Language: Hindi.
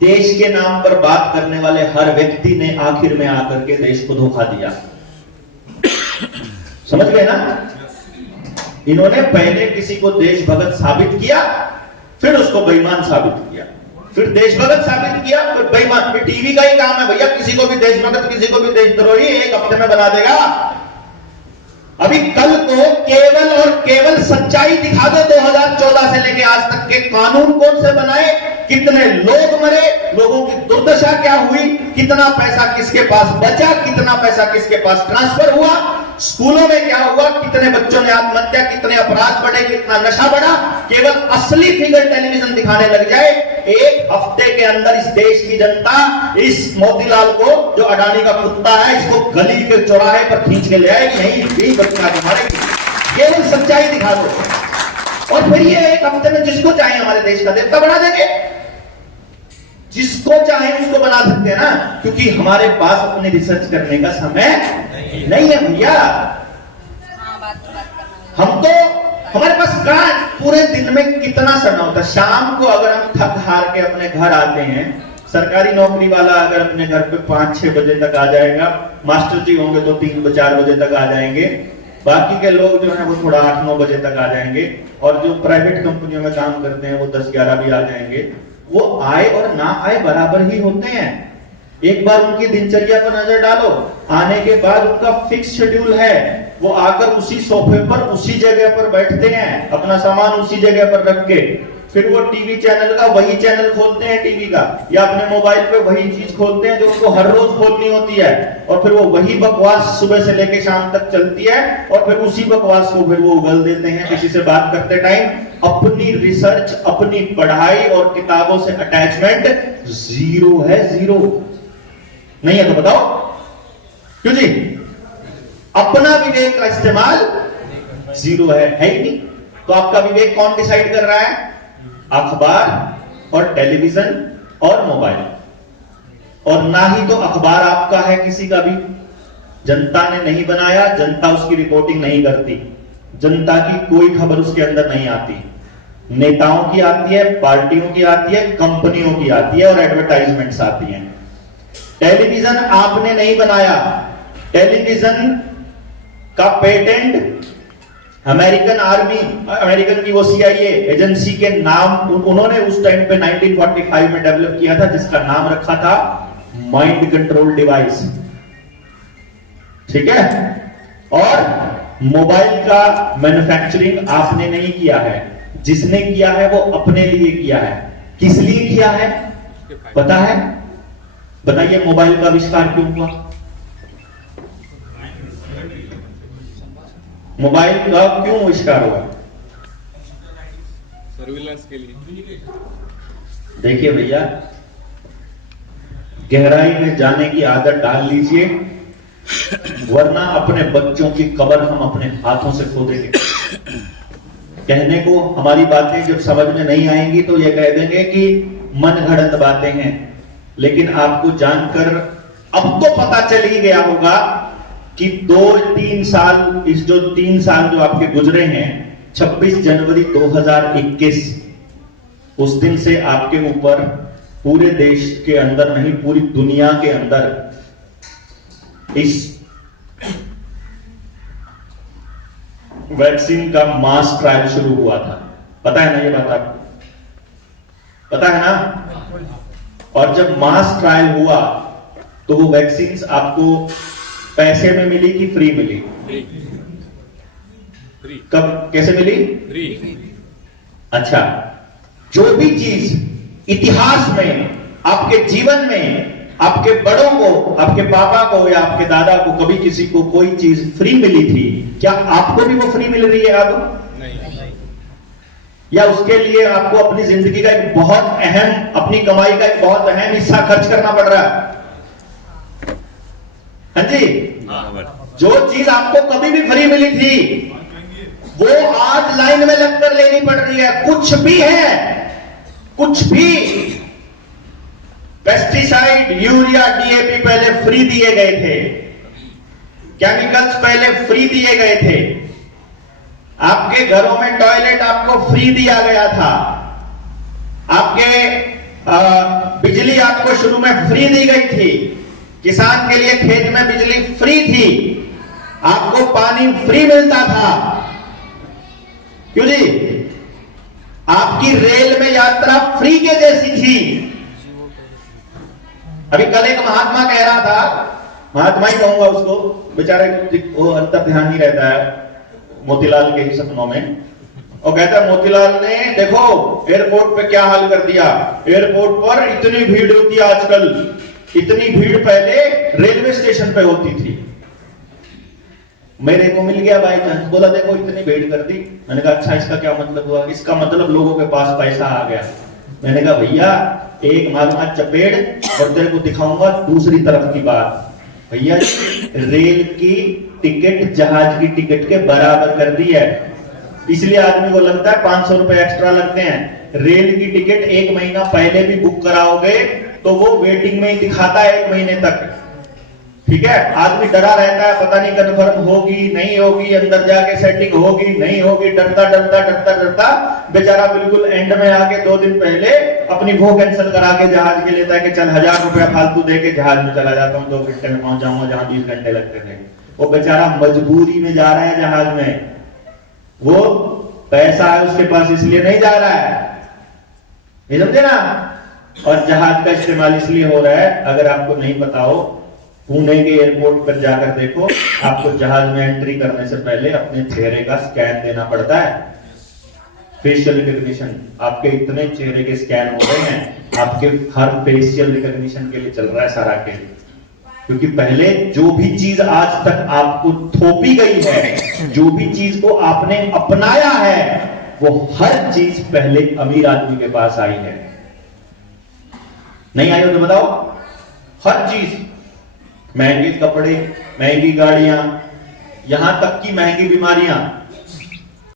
देश के नाम पर बात करने वाले हर व्यक्ति ने आखिर में आकर के देश को धोखा दिया। समझ गए ना? इन्होंने पहले किसी को देशभक्त साबित किया, फिर उसको बेईमान साबित किया, फिर देशभक्त साबित किया, फिर बेईमान। टीवी का ही काम है भैया, किसी को भी देशभक्त किसी को भी देशद्रोही एक हफ्ते में बना देगा। अभी कल को केवल और केवल सच्चाई दिखा दो। 2014 से लेके आज तक के कानून कौन से बनाए, कितने लोग मरे, लोगों की दुर्दशा क्या हुई, कितना पैसा किसके पास बचा, कितना पैसा किसके पास ट्रांसफर हुआ, स्कूलों में क्या हुआ, कितने बच्चों ने आत्महत्या, कितने अपराध बढ़े, कितना नशा बढ़ा। केवल असली फिगर टेलीविजन दिखाने लग जाए, एक हफ्ते के अंदर इस देश की जनता इस मोतीलाल को, जो अडानी का कुत्ता है, इसको गली के चौराहे पर खींच के ले आएगी, नहीं भी बच्चा मारेगी। केवल सच्चाई दिखा दो और फिर ये एक हफ्ते में जिसको चाहे हमारे देश का देवता बना देंगे, जिसको चाहे उसको बना सकते हैं ना, क्योंकि हमारे पास अपने रिसर्च करने का समय नहीं है भैया। हम तो हमारे पास कहां पूरे दिन में कितना समय होता है। शाम को अगर हम थक हार के अपने घर आते हैं, सरकारी नौकरी वाला अगर अपने घर पे 5-6 बजे तक आ जाएगा, मास्टर जी होंगे तो 3-4 बजे तक आ जाएंगे, बाकी के लोग जो है वो थोड़ा 8-9 बजे तक आ जाएंगे, और जो प्राइवेट कंपनियों में काम करते हैं वो 10-11 भी आ जाएंगे। वो आए और ना आए बराबर ही होते हैं। एक बार उनकी दिनचर्या पर नजर डालो, आने के बाद उनका फिक्स शेड्यूल है, वो आकर उसी सोफे पर उसी जगह पर बैठते हैं, अपना सामान उसी जगह पर रख के, फिर वो टीवी चैनल का वही चैनल खोलते हैं टीवी का, या अपने मोबाइल पे वही चीज खोलते हैं जो उनको हर रोज खोलनी होती है, और फिर वो वही बकवास सुबह से लेकर शाम तक चलती है, और फिर उसी बकवास को फिर वो उगल देते हैं किसी से बात करते टाइम। अपनी रिसर्च, अपनी पढ़ाई और किताबों से अटैचमेंट जीरो है, जीरो। नहीं है तो बताओ क्यों जी? अपना विवेक का इस्तेमाल जीरो है ही नहीं। तो आपका विवेक कौन डिसाइड कर रहा है? अखबार और टेलीविजन और मोबाइल। और ना ही तो अखबार आपका है किसी का भी, जनता ने नहीं बनाया, जनता उसकी रिपोर्टिंग नहीं करती, जनता की कोई खबर उसके अंदर नहीं आती। नेताओं की आती है, पार्टियों की आती है, कंपनियों की आती है और एडवर्टाइजमेंट्स आती हैं। टेलीविजन आपने नहीं बनाया, टेलीविजन का पेटेंट अमेरिकन आर्मी, अमेरिकन की वो CIA एजेंसी के नाम उन्होंने उस टाइम पे 1945 में डेवलप किया था, जिसका नाम रखा था माइंड कंट्रोल डिवाइस। ठीक है? और मोबाइल का मैन्युफैक्चरिंग आपने नहीं किया है, जिसने किया है वो अपने लिए किया है। किस लिए किया है पता है? बताइए, मोबाइल का आविष्कार क्यों हुआ? मोबाइल का क्यों आविष्कार हुआ? सर्विलांस के लिए। देखिए भैया, गहराई में जाने की आदत डाल लीजिए, वरना अपने बच्चों की कब्र हम अपने हाथों से खोदेंगे। कहने को हमारी बातें जब समझ में नहीं आएंगी तो ये कह देंगे कि मन घड़त बातें हैं, लेकिन आपको जानकर अब तो पता चल ही गया होगा कि 2-3 साल, इस जो 3 साल जो आपके गुजरे हैं, 26 जनवरी 2021, उस दिन से आपके ऊपर पूरे देश के अंदर नहीं, पूरी दुनिया के अंदर इस वैक्सीन का मास ट्रायल शुरू हुआ था। पता है ना ये बात आपको? पता है ना? और जब मास ट्रायल हुआ तो वो वैक्सीन आपको पैसे में मिली कि फ्री मिली? फ्री। कब, कैसे मिली? फ्री। अच्छा, जो भी चीज इतिहास में, आपके जीवन में, आपके बड़ों को, आपके पापा को या आपके दादा को कभी किसी को कोई चीज फ्री मिली थी, क्या आपको भी वो फ्री मिल रही है अब? नहीं। या उसके लिए आपको अपनी जिंदगी का एक बहुत अहम, अपनी कमाई का एक बहुत अहम हिस्सा खर्च करना पड़ रहा है? हाँ जी। जो चीज आपको कभी भी फ्री मिली थी वो आज लाइन में लगकर लेनी पड़ रही है। कुछ भी है, कुछ भी, पेस्टिसाइड, यूरिया, DAP पहले फ्री दिए गए थे, केमिकल्स पहले फ्री दिए गए थे, आपके घरों में टॉयलेट आपको फ्री दिया गया था, आपके बिजली आपको शुरू में फ्री दी गई थी, किसान के लिए खेत में बिजली फ्री थी, आपको पानी फ्री मिलता था। क्यों जी? आपकी रेल में यात्रा फ्री के जैसी थी। अभी कल एक महात्मा कह रहा था, महात्मा ही कहूंगा उसको, बेचारे वो अंतर ध्यान ही रहता है मोतीलाल के ही सपनों में, और कहता है मोतीलाल ने देखो एयरपोर्ट पे क्या हाल कर दिया, एयरपोर्ट पर इतनी भीड़ होती है आजकल, इतनी भीड़ पहले रेलवे स्टेशन पे होती थी। मेरे को मिल गया बाई चांस, बोला देखो इतनी भीड़ कर दी। मैंने कहा अच्छा इसका क्या मतलब हुआ? इसका मतलब लोगों के पास पैसा आ गया। मैंने कहा भैया एक मारूंगा चपेट और तेरे को दिखाऊंगा दूसरी तरफ की बात। भैया रेल की टिकट जहाज की टिकट के बराबर कर दी है, इसलिए आदमी को लगता है 500 रुपए एक्स्ट्रा लगते हैं। रेल की टिकट 1 महीना पहले भी बुक कराओगे तो वो वेटिंग में ही दिखाता है 1 महीने तक। ठीक है, आदमी डरा रहता है, पता नहीं कन्फर्म होगी नहीं होगी, अंदर जाके सेटिंग होगी नहीं होगी, डरता डरता डरता डरता बेचारा बिल्कुल एंड में आके 2 दिन पहले अपनी वो कैंसिल करा के जहाज के लेता है कि चल 1000 रुपया फालतू दे के जहाज में चला जाता हूँ, 2 घंटे में पहुंच जाऊंगा जहां 20 घंटे लगते थे। वो बेचारा मजबूरी में जा रहा है जहाज में, वो पैसा है उसके पास इसलिए नहीं जा रहा है, ये समझे ना। और जहाज का इस्तेमाल इसलिए हो रहा है, अगर आपको नहीं पता हो, पुणे के एयरपोर्ट पर जाकर देखो, आपको जहाज में एंट्री करने से पहले अपने चेहरे का स्कैन देना पड़ता है, फेशियल रिकॉग्निशन। आपके इतने चेहरे के स्कैन हो रहे हैं, आपके हर फेशियल रिकॉग्निशन के लिए चल रहा है सारा के, क्योंकि पहले जो भी चीज आज तक आपको थोपी गई है, जो भी चीज को आपने अपनाया है, वो हर चीज पहले अमीर आदमी के पास आई है। नहीं आई हो तो बताओ। हर चीज, महंगे कपड़े, महंगी गाड़ियां, यहां तक की महंगी बीमारियां